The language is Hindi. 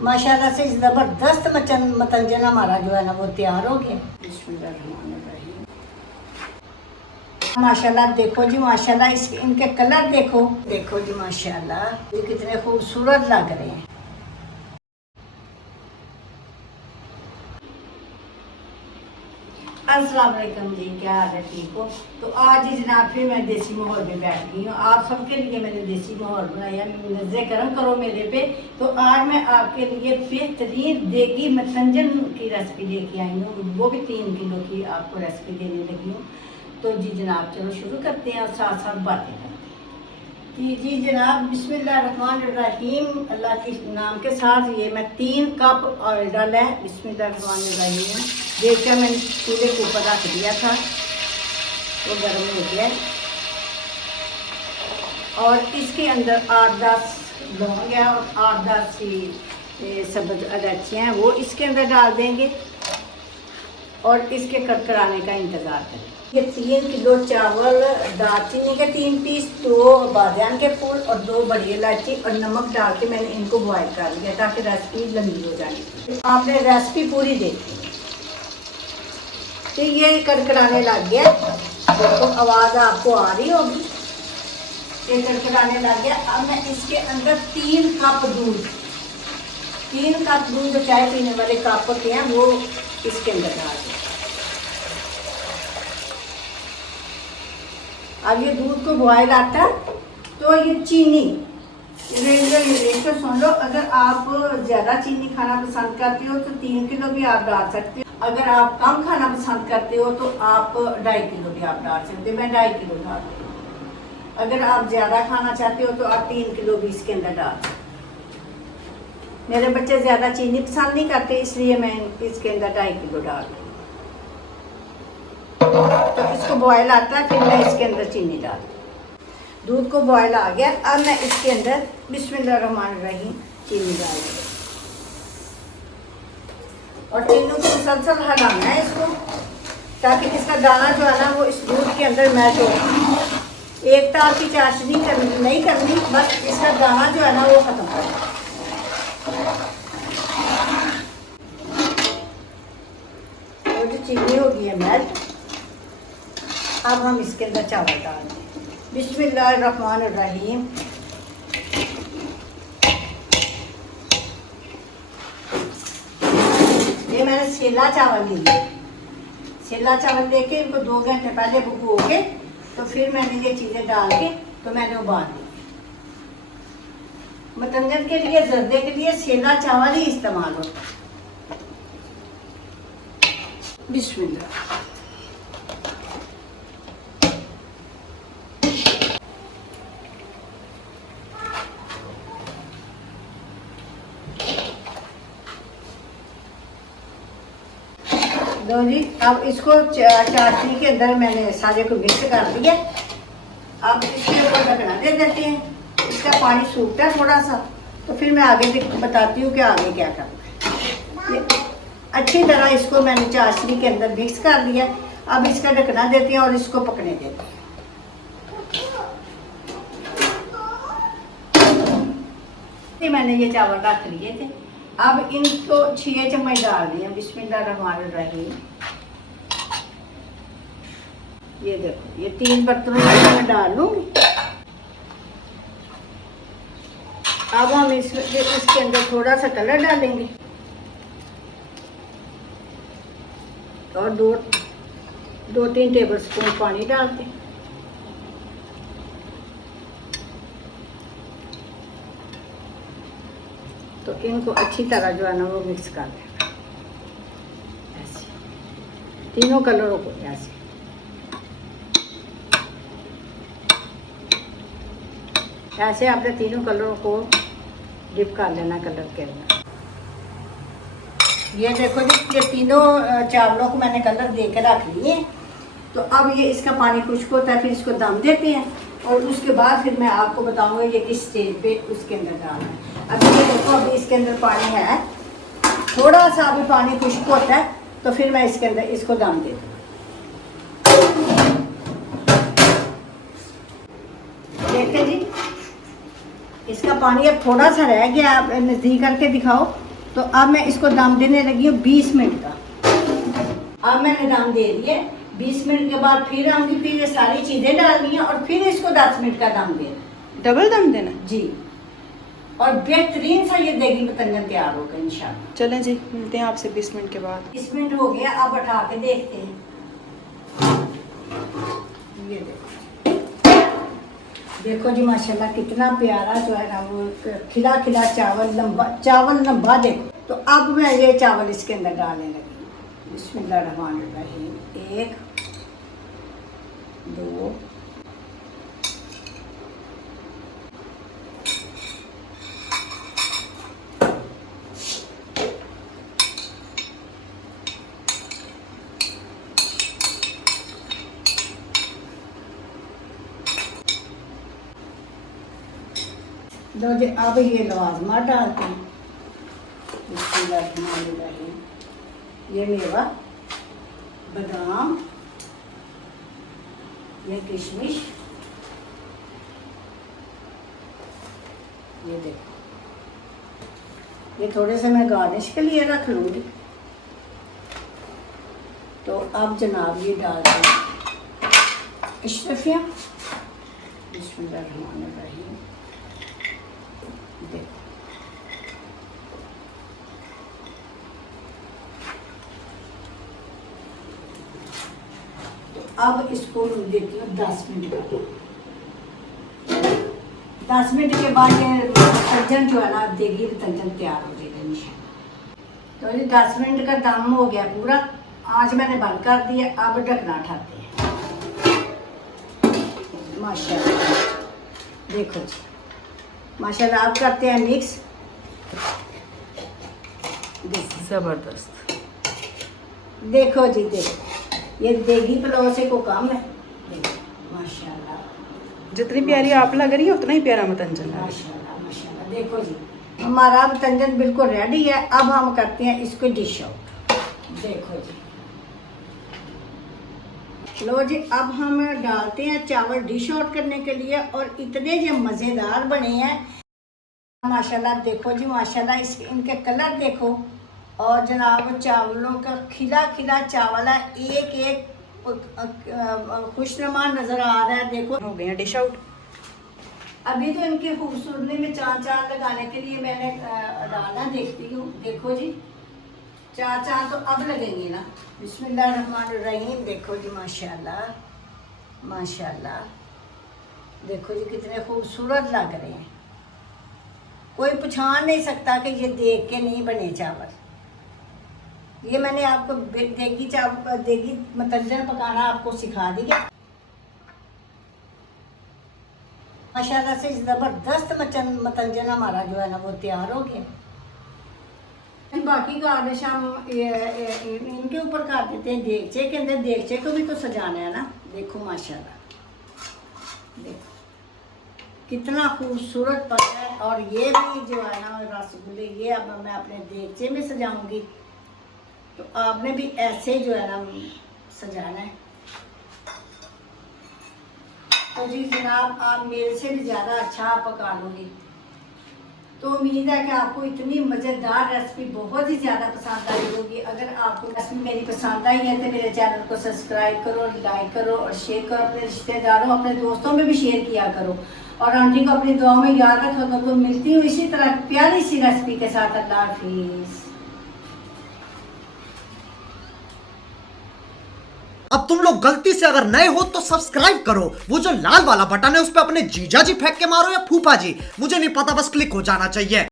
माशाल्लाह से ज़बरदस्त मतंजन हमारा जो है ना वो तैयार हो गया। बिस्मिल्लाहिर्रहमानिर्रहीम। माशाल्लाह देखो जी, माशाल्लाह इनके कलर देखो, देखो जी माशाल्लाह ये कितने खूबसूरत लग रहे हैं। अस्सलाम वालेकुम जी, क्या हाल है, ठीक हो? तो आज ही जनाब फिर मैं देसी माहौल में बैठ गई हूँ। आप सबके लिए मैंने देसी माहौल बनाया, नज़र करम करो मेरे पे। तो आज मैं आपके लिए बेहतरीन देगी मतंजन की रेसिपी लेके आई हूँ, वो भी 3 किलो की आपको रेसिपी देने लगी हूँ। तो जी जनाब चलो शुरू करते हैं और साथ साथ बातें करते हैं। जी जनाब, बिस्मिल्लाहिर्रहमानिर्रहीम। अल्लाह के नाम के साथ ये मैं 3 कप ऑयल डाला है। बिस्मिल्लाहिर्रहमानिर्रहीम। देखकर मैंने चूल्हे के ऊपर रख दिया था, वो गर्म हो गया। और इसके अंदर 8-10 लौंग है और 8-10 सी सब्ज़ इलायचियाँ हैं, वो इसके अंदर डाल देंगे और इसके कड़कड़ाने का इंतज़ार करें। ये 3 किलो चावल, दालचीनी के 3 पीस, 2 बादियान के फूल और 2 बड़ी इलायची और नमक डाल के मैंने इनको बॉयल कर लिया ताकि रेसिपी लंबी हो जाए। आपने रेसिपी पूरी देखी। तो ये कड़कड़ाने लग गया, देखो आवाज़ आपको आ रही होगी, ये कड़कड़ाने लग गया। अब मैं इसके अंदर 3 कप दूध, 3 कप दूध चाय पीने वाले कप होते हैं वो इसके अंदर डाल दें। अब ये दूध को बॉयल आता है तो ये चीनी रेंज सुन लो। अगर आप ज़्यादा चीनी खाना पसंद करते हो तो 3 किलो भी आप डाल सकते हो। अगर आप कम खाना पसंद करते हो तो आप 2.5 किलो भी आप डाल सकते हो। मैं 2.5 किलो डाल रही हूँ। अगर आप ज़्यादा खाना चाहते हो तो आप 3 किलो भी इसके अंदर डाल सकते हो। मेरे बच्चे ज़्यादा चीनी पसंद नहीं करते, इसलिए मैं इसके अंदर 2.5 किलो डाल रही हूँ। तो इसको बॉयल आता है, फिर मैं इसके अंदर चीनी डाल दूँ। दूध को बॉयल आ गया, अब मैं इसके अंदर बिस्मिल्लाहिर्रहमानिर्रहीम चीनी डाल दूँ और तीनों को मुसलसल हिलाना है इसको, ताकि इसका दाना जो है ना वो इस दूध के अंदर मैच हो। एक तार की चाशनी नहीं करनी, बस इसका दाना जो है ना वो खत्म करना। वो जो चीनी होगी है मैच। अब हम इसके अंदर चावल डाल दें। बिस्मिल्लाहिर्रहमानिर्रहीम। ये मैंने सेला चावल लिए, सेला चावल लेके इनको 2 घंटे पहले भिगो के तो फिर मैंने ये चीज़ें डाल के तो मैंने उबाल दी। मतंजन के लिए, जर्दे के लिए सेला चावल ही इस्तेमाल होता है। बिस्मिल्लाह। लो जी, अब इसको चाशनी के अंदर मैंने सारे को मिक्स कर दिया। अब इसके ऊपर ढकना दे देते हैं। इसका पानी सूखता है थोड़ा सा, तो फिर मैं आगे बताती हूँ कि आगे क्या करना है। अच्छी तरह इसको मैंने चाशनी के अंदर मिक्स कर दिया। अब इसका ढकना देते हैं और इसको पकने देते हैं। मैंने ये चावल रख लिए थे, अब इनको 6 चम्मच डाल दिए। बिस्मिल्लाहिर्रहमानिर्रहीम। ये देखो, ये 3 बर्तनों में मैं डाल लूँगी। अब हम इसके अंदर थोड़ा सा कलर डालेंगे और 2-3 टेबल स्पून पानी डालते हैं। तो इनको अच्छी तरह जो है ना वो मिक्स कर देना, ऐसे तीनों कलरों को ऐसे। ऐसे आपने तीनों कलरों को डिप कर लेना कलर के अंदर। ये देखो जी, ये तीनों चावलों को मैंने कलर दे के रख लिए। तो अब ये इसका पानी खुश्क होता है, फिर इसको दम देते हैं और उसके बाद फिर मैं आपको बताऊंगा ये किस स्टेज पे उसके अंदर डालना है। अभी ये देखो, अभी इसके अंदर पानी है, थोड़ा सा अभी पानी खुश्क होता है तो फिर मैं इसके अंदर इसको दम दे दूँ। देखते जी, इसका पानी अब थोड़ा सा रह गया, आप नज़दीक करके दिखाओ। तो अब मैं इसको दम देने लगी हूँ 20 मिनट का। अब मैंने दम दे दिए, 20 मिनट के बाद फिर आऊँगी, फिर ये सारी चीज़ें डालनी है और फिर इसको 10 मिनट का दम देना। डबल दम देना जी, और बेहतरीन सा ये देगी बतंगन तैयार होगा इंशाल्लाह। चलें जी, मिलते हैं आपसे 20 मिनट के बाद। 20 मिनट हो गया, अब उठा के देखते हैं। ये देखो जी माशाल्लाह कितना प्यारा जो है ना वो खिला खिला चावल लंबा देखो। तो अब मैं ये चावल इसके अंदर डालने लगी। बिस्मिल्लाहिर्रहमानिर्रहीम। 1 2 लो जी, अब ये लवाजमा डालते हैं। बिस्मिल्लाहिर्रहमानिर्रहीम। ये मेवा, बादाम, ये किशमिश, ये देखो, ये थोड़े से मैं गार्निश के लिए रख लूँगी। तो अब जनाब ये डालते हैं अशरफियाँ। बिस्मिल्लाहिर्रहमानिर्रहीम। देखो, तो अब इसको देती हूँ 10 मिनट का। 10 मिनट के बाद ये तंजन जो है ना देगी तंजन तैयार हो जाएगा इंशाल्लाह। तो ये 10 मिनट का दम हो गया पूरा। आज मैंने बंद कर दिया, अब ढकना उठाते हैं। माशाल्लाह देखो जी, माशाल्लाह आप करते हैं मिक्स। ज़बरदस्त। देखो जी, देखो ये देगी पुलाव से को कम है। देखो माशाल्लाह, जितनी प्यारी आप लग रही है उतना ही प्यारा मतंजन है। माशाल्लाह माशाल्लाह। देखो जी, हमारा मतंजन बिल्कुल रेडी है। अब हम करते हैं इसको डिश आउट। देखो जी, लो जी, अब हम डालते हैं चावल डिश आउट करने के लिए। और इतने जो मज़ेदार बने हैं माशाल्लाह। देखो जी माशाल्लाह, इसके इनके कलर देखो। और जनाब चावलों का खिला खिला चावल है, एक एक खुशनुमा नज़र आ रहा है। देखो हो गया डिश आउट। अभी तो इनके खूबसूरती में चांद चांद लगाने के लिए मैंने डालना देखती हूँ। देखो जी, चार चांद तो अब लगेंगे ना। बिस्मिल्लाहिर्रहमानिर्रहीम। देखो जी माशाल्लाह माशाल्लाह। देखो जी कितने खूबसूरत लग रहे हैं। कोई पहचान नहीं सकता कि ये देख के नहीं बने चावल। ये मैंने आपको देगी मतंजन पकाना आपको सिखा दिया। माशाल्लाह से ज़बरदस्त मतंजन हमारा जो है ना वो तैयार हो गया। बाकी गार्निश हम इनके ऊपर कर देते हैं देगचे के अंदर। देगचे को भी तो सजाना है ना। देखो माशाल्लाह, देखो कितना खूबसूरत पका है। और ये भी जो है ना रसगुल्ले, ये अब मैं अपने देगचे में सजाऊंगी। तो आपने भी ऐसे जो है ना सजाना है। तो जी जनाब, आप मेरे से भी ज़्यादा अच्छा पका लोगे। तो उम्मीद है कि आपको इतनी मज़ेदार रेसिपी बहुत ही ज़्यादा पसंद आई होगी। अगर आपको रेसिपी मेरी पसंद आई है तो मेरे चैनल को सब्सक्राइब करो, लाइक करो और शेयर करो। अपने रिश्तेदारों, अपने दोस्तों में भी शेयर किया करो। और आंटी को अपनी दुआ में याद रखो। तो मिलती हूँ इसी तरह प्यारी सी रेसिपी के साथ। अल्लाह हाफिज़। अब तुम लोग गलती से अगर नए हो तो सब्सक्राइब करो। वो जो लाल वाला बटन है उस पर अपने जीजा जी फेंक के मारो या फूफा जी, मुझे नहीं पता, बस क्लिक हो जाना चाहिए।